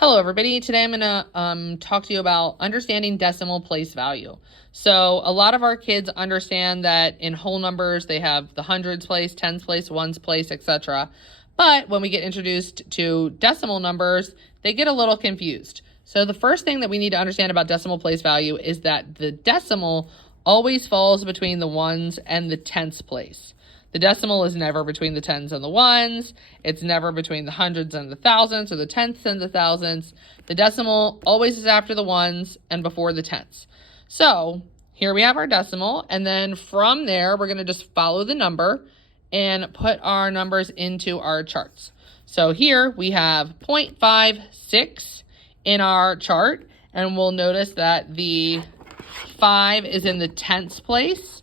Hello, everybody. Today I'm going to talk to you about understanding decimal place value. So a lot of our kids understand that in whole numbers, they have the hundreds place, tens place, ones place, etc. But when we get introduced to decimal numbers, they get a little confused. So the first thing that we need to understand about decimal place value is that the decimal always falls between the ones and the tenths place. The decimal is never between the tens and the ones. It's never between the hundreds and the thousands or the tenths and the thousands. The decimal always is after the ones and before the tenths. So here we have our decimal, and then from there, we're going to just follow the number and put our numbers into our charts. So here we have 0.56 in our chart, and we'll notice that the 5 is in the tenths place,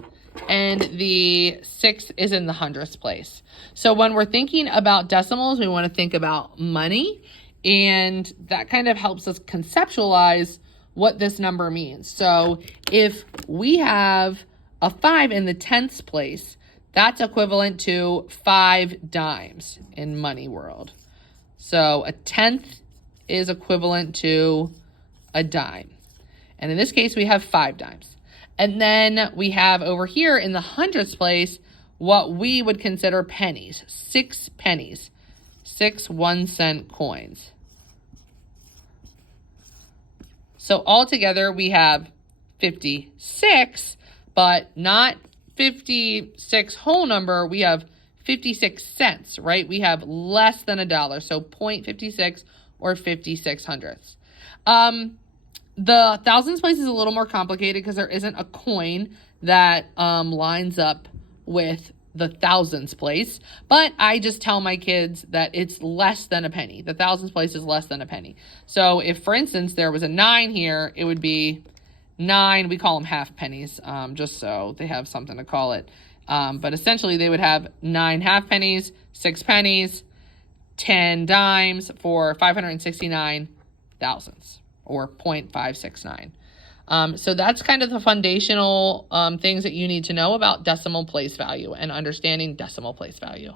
and the 6 is in the hundredths place. So when we're thinking about decimals, we want to think about money, and that kind of helps us conceptualize what this number means. So if we have a 5 in the tenths place, that's equivalent to 5 dimes in money world. So a tenth is equivalent to a dime. And in this case, we have 5 dimes. And then we have over here in the hundredths place what we would consider pennies, 6 pennies, 6 1-cent coins. So altogether we have 56, but not 56 whole number. We have 56 cents, right? We have less than $1, so 0.56 or 56 hundredths. The thousands place is a little more complicated because there isn't a coin that lines up with the thousands place, but I just tell my kids that it's less than a penny. The thousands place is less than a penny. So if, for instance, there was a 9 here, it would be 9, we call them half pennies, just so they have something to call it. But essentially they would have 9 half pennies, 6 pennies, 10 dimes for 569 thousandths, or 0.569. So that's kind of the foundational things that you need to know about decimal place value and understanding decimal place value.